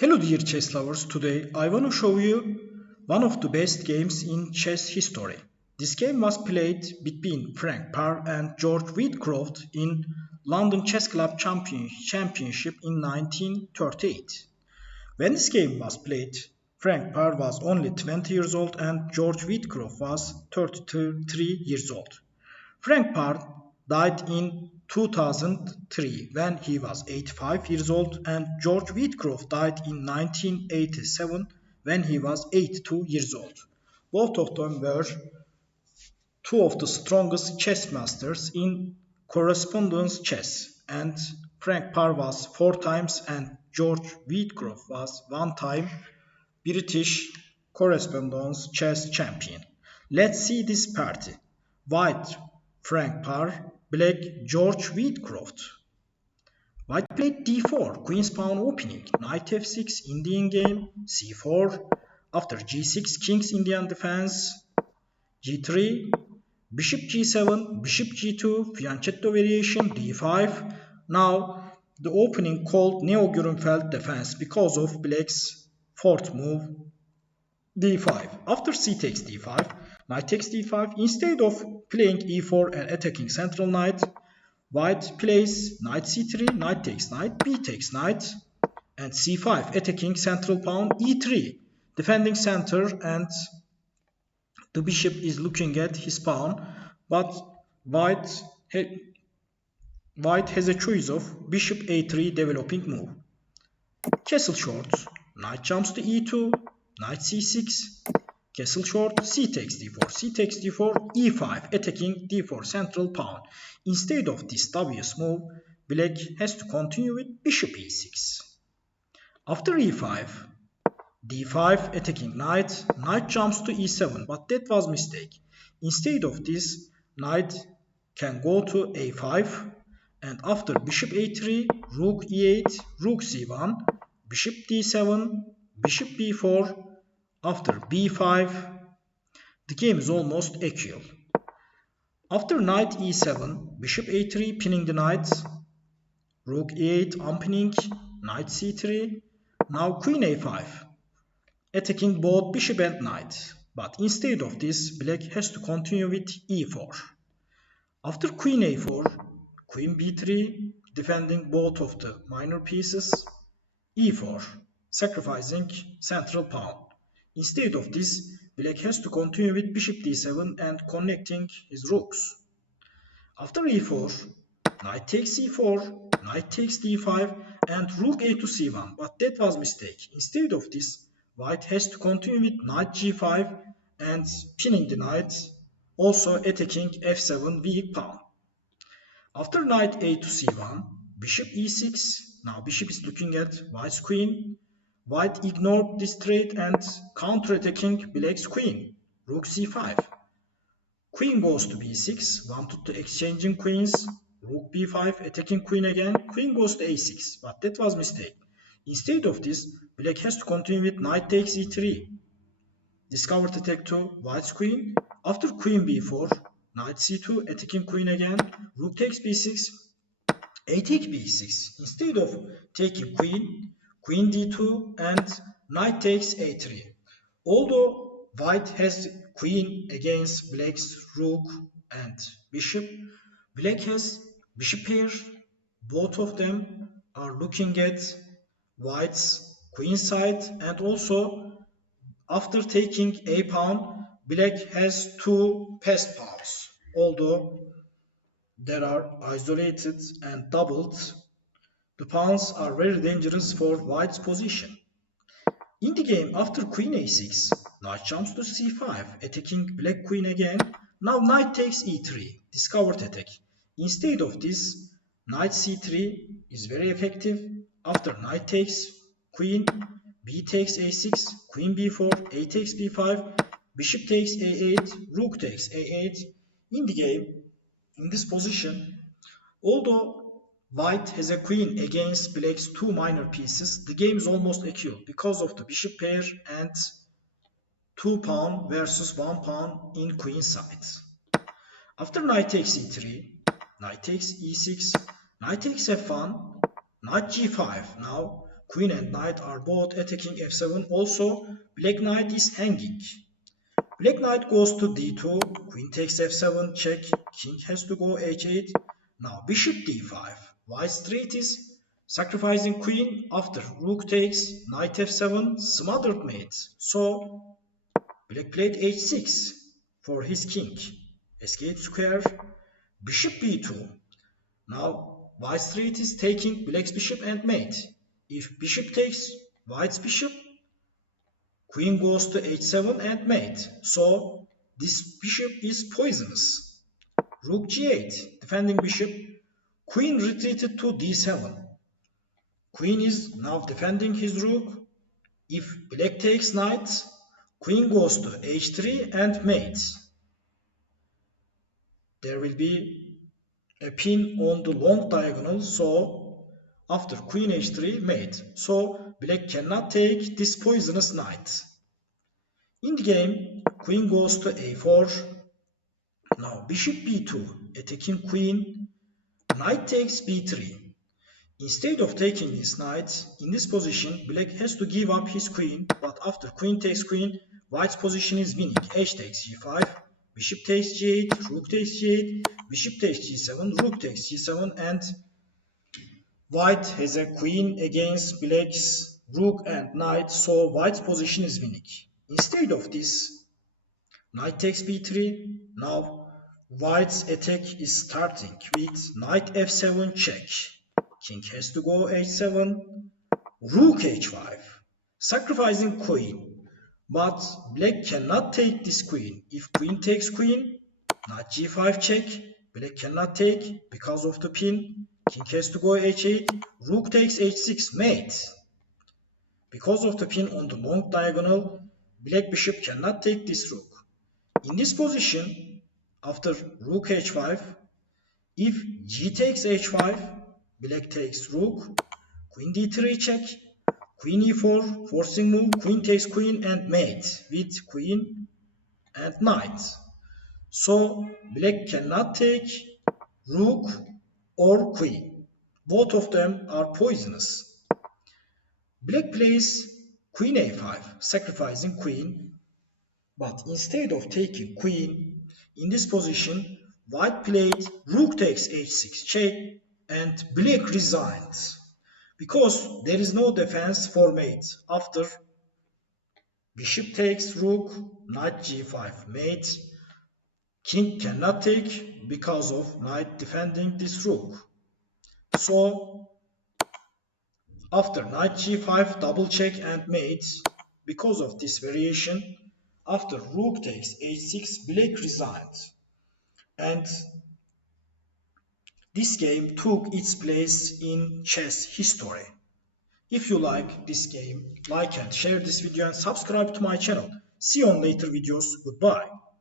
Hello dear chess lovers, today I want to show you one of the best games in chess history. This game was played between Frank PARR and George Wheatcroft in London Chess Club Championship in 1938. When this game was played, Frank PARR was only 20 years old and George Wheatcroft was 33 years old. Frank PARR died in 2003 when he was 85 years old, and George Wheatcroft died in 1987 when he was 82 years old. Both of them were two of the strongest chess masters in correspondence chess, and Frank PARR was 4 times and George Wheatcroft was 1 time British correspondence chess champion. Let's see this party. White Frank PARR, black George Wheatcroft. White played d4, queen's pawn opening, knight f6, Indian game, c4, after g6, king's Indian defense, g3, bishop g7, bishop g2, fianchetto variation, d5. Now the opening called Neo-Grunfeld defense because of black's fourth move, d5. After c takes d5, knight takes d5. Instead of playing e4 and attacking central knight, white plays knight c3, knight takes knight, b takes knight, and c5, attacking central pawn, e3, defending center, and the bishop is looking at his pawn, but white has a choice of bishop a3 developing move. Castle short, knight jumps to e2, knight c6, castle short, c takes d4, c takes d4, e5, attacking d4 central pawn. Instead of this obvious move, black has to continue with bishop e6. After e5, d5, attacking knight, knight jumps to e7, but that was mistake. Instead of this, knight can go to a5, and after bishop a3, rook e8, rook c1, bishop d7, bishop b4, after b5, the game is almost equal. After knight e7, bishop a3, pinning the knight, rook e8, unpinning, knight c3, now queen a5, attacking both bishop and knight. But instead of this, black has to continue with e4. After queen a4, queen b3, defending both of the minor pieces, e4, sacrificing central pawn. Instead of this, black has to continue with bishop d7 and connecting his rooks. After e4, knight takes c4, knight takes d5, and rook a to c1, but that was mistake. Instead of this, white has to continue with knight g5 and pinning the knight, also attacking f7 weak pawn. After knight a to c1, bishop e6, now bishop is looking at white's queen. White ignored this trade and counter-attacking black's queen, rook c5. Queen goes to b6, wanted to exchanging queens, rook b5, attacking queen again, queen goes to a6, but that was mistake. Instead of this, black has to continue with knight takes e3. Discovered attack to white's queen. After queen b4, knight c2, attacking queen again, rook takes b6, a takes b6. Instead of taking queen, queen d2 and knight takes a3. Although white has queen against black's rook and bishop, black has bishop pair. Both of them are looking at white's queen side, and also after taking a pawn, black has two passed pawns. Although they are isolated and doubled, the pawns are very dangerous for white's position. In the game, after queen a6, knight jumps to c5, attacking black queen again. Now knight takes e3, discovered attack. Instead of this, knight c3 is very effective. After knight takes queen, b takes a6, queen b4, a takes b5, bishop takes a8, rook takes a8. In the game, in this position, although white has a queen against black's two minor pieces, the game is almost equal because of the bishop pair and 2 pawn versus 1 pawn in queen side. After knight takes e3, knight takes e6, knight takes f1, knight g5. Now queen and knight are both attacking f7. Also, black knight is hanging. Black knight goes to d2, queen takes f7, check, king has to go h8. Now bishop d5. White straight is sacrificing queen after rook takes, knight f7, smothered mate. So black played h6 for his king. Escape square, bishop b2. Now white straight is taking black's bishop and mate. If bishop takes white's bishop, queen goes to h7 and mate. So this bishop is poisonous. Rook g8, defending bishop. Queen retreated to d7. Queen is now defending his rook. If black takes knight, queen goes to h3 and mate. There will be a pin on the long diagonal, so after queen h3, mate. So black cannot take this poisonous knight. In the game, queen goes to a4. Now bishop b2, attacking queen. Knight takes b3. Instead of taking this knight, in this position, black has to give up his queen. But after queen takes queen, white's position is winning. H takes g5, bishop takes g8, rook takes g8, bishop takes g7, rook takes g7, and white has a queen against black's rook and knight, so white's position is winning. Instead of this, knight takes b3. Now white's attack is starting with knight f7 check. King has to go h7. Rook h5. Sacrificing queen. But black cannot take this queen. If queen takes queen, knight g5 check. Black cannot take because of the pin. King has to go h8. Rook takes h6 mate. Because of the pin on the long diagonal, black bishop cannot take this rook. In this position, after rook h5, if g takes h5, black takes rook, queen d3 check, queen e4, forcing move, queen takes queen and mate with queen and knight. So black cannot take rook or queen. Both of them are poisonous. Black plays queen a5, sacrificing queen. But instead of taking queen, in this position, white played rook takes h6 check, and black resigns. Because there is no defense for mate. After bishop takes rook, knight g5 mate, king cannot take because of knight defending this rook. So after knight g5 double check and mate, because of this variation, after rook takes h6, black resigned. And this game took its place in chess history. If you like this game, like and share this video and subscribe to my channel. See you on later videos. Goodbye.